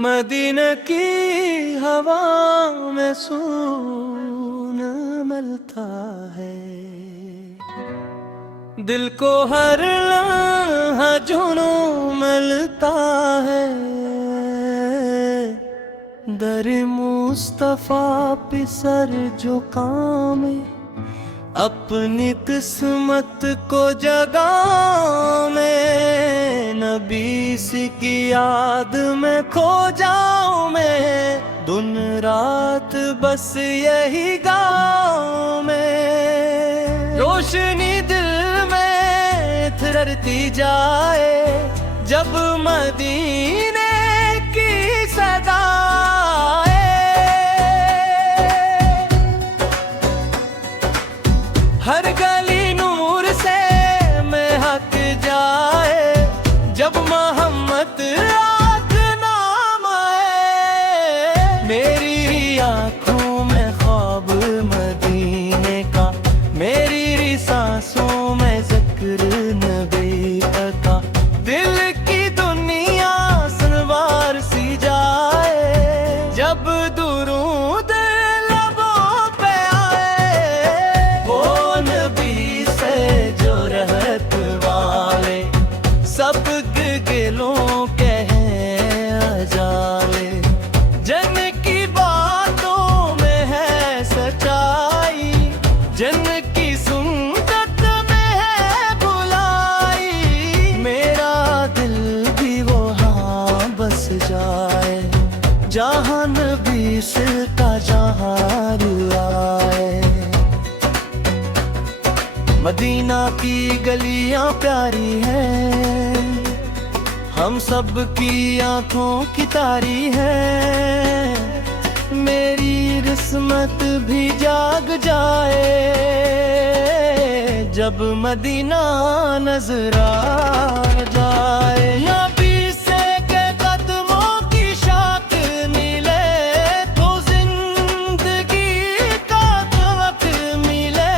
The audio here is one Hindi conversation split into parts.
मदीने की हवा में सुकून मिलता है, दिल को हर लम्हा जुनून मिलता है। दर मुस्तफा पे सर झुकाए, अपनी किस्मत को जगाए। नबी सी की याद में खो जाऊं मैं, दिन रात बस यही गाँव में। रोशनी दिल में थिरकती जाए, जब मदीने की सदा हर गली नूर से महक जाए, जब मोहम्मद आँख नाम आए। मेरी आँखों में ख्वाब मदीने का, मेरी सांसों में जिक्र नबी का। दिल की दुनिया सनवार सी जाए, जब दुरूद सबके गिलों के हैं जाले। जन की बातों में है सच्चाई, जन की सुन्नत में है बुलाई। मेरा दिल भी वहाँ बस जाए, जहाँ नबी से का जहाँ रुलाए। मदीना की गलियां प्यारी हैं, हम सब की आंखों की तारी है। मेरी किस्मत भी जाग जाए, जब मदीना नजर आ जाए। नबी से के कदमों की शाख मिले, तो जिंदगी का वक्त मिले।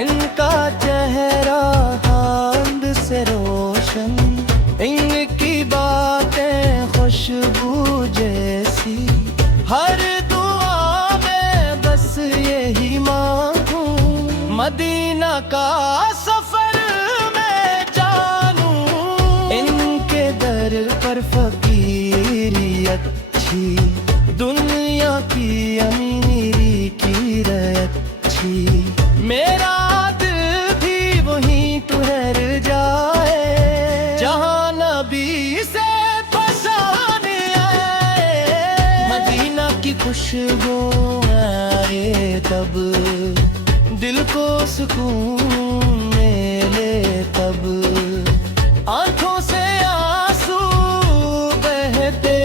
इनका चेहरा चांद से रोशन, इनकी बातें खुशबू जैसी। हर दुआ में बस यही मांगू, मदीना का सफर मैं जानूं। इनके दर पर फकीरी अच्छी, दुनिया की अमीरी की अच्छी। मेरा दिल भी वहीं ठहर जाए, जहाँ नबी से पहचान आए। मदीना की खुशबू आए तब, दिल को सुकून मिले तब। आंखों से आंसू बहते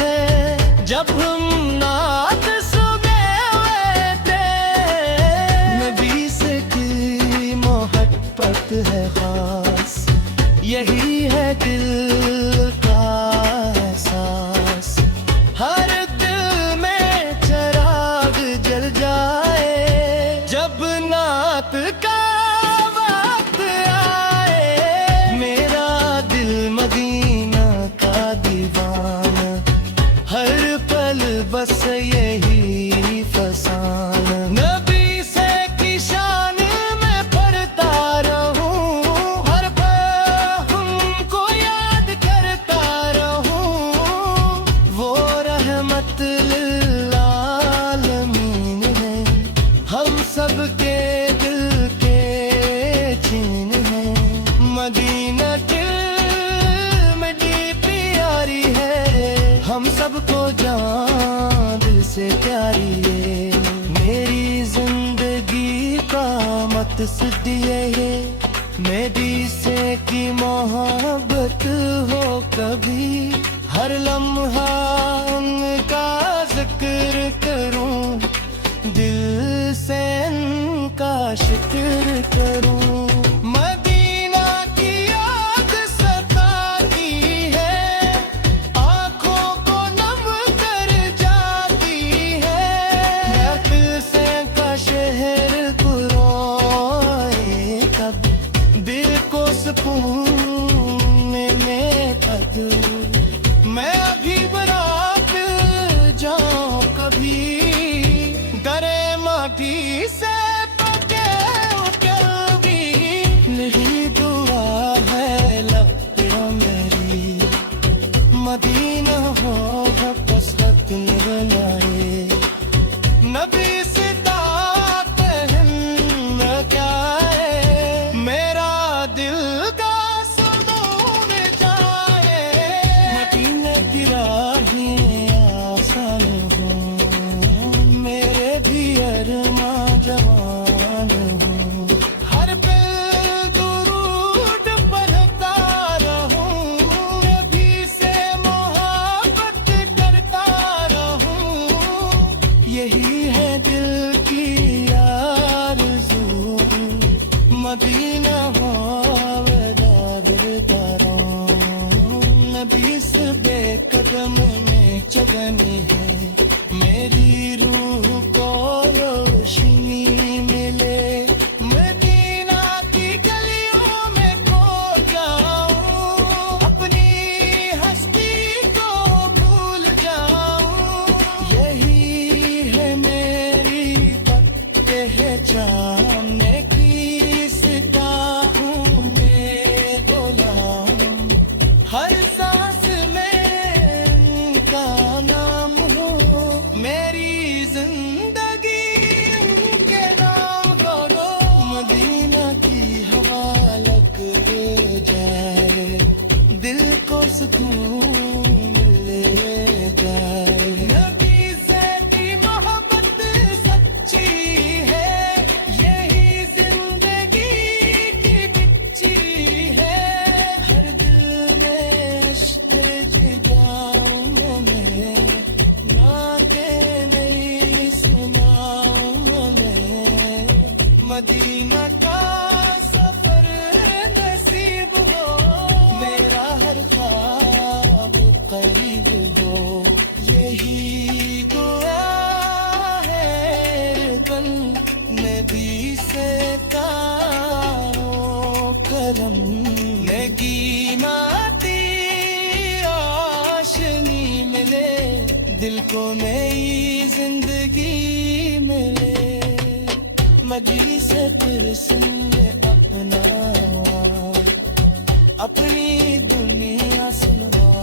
हैं, जब हम नात सुनते। नबी से की मोहब्बत है खास, यही है दिल का एहसास। हर दिल में चिराग जल जाए, जब नात का वक्त आए। मेरा दिल मदीना का दीवाना, हर पल बस यही फसाना। नबी से की शान में पढ़ता रहूं, हर पल उनको याद करता रहूं। वो रहमत लिल आलमीन है, हम सबके दिल के चैन है। मदीना दिल में प्यारी है, हम सबको जान दिल से प्यारी है। मेरी जिंदगी का मकसद ये है, मेरी से की मोहब्बत हो कभी। हर लम्हा उनका जिक्र करूं, दिल से उनका शुक्र करूं। मदीना की याद सताती है, आँखों को नम कर जाती है। दिल से का शहर पुरोए कब, दिल को सुकून में तक मैं अभी मदीना हो बस वक्त मिलाए नबी से क्या है मेरा दिल का सुकून जाए मदीने की राहें आसान हो मेरे भी अरमां जवान हो हर पल दुरूद पढ़ता रहूं नबी से मोहब्बत करता रहूं यही है दिल की मदीना हो वदादरतारों नबी से बेकदम में चगनी है मेरी रूह को रोशनी मिले मदीना की गलियों में खो जाऊं अपनी हस्ती को भूल जाऊं यही है मेरी पहचान हर सांस में उनका नाम हो मेरी जिंदगी उनके नाम करो मदीना की हवा लग जाए दिल को सुकून मिल जाए नबी से की मोहब्बत सच्ची है यही जिंदगी की बिच्ची है हर दिल में इश्क जगाऊं मैं नाते नहीं सुनाऊं मैं मदीना का सफर नसीब हो मेरा हर ख्वाब करीब हो यही दुआ है कल नबी से तारो करम नगी माती आशनी मिले दिल को नई जिंदगी मिले मजलिस फिर सुन अपना अपनी दुनिया सुनवा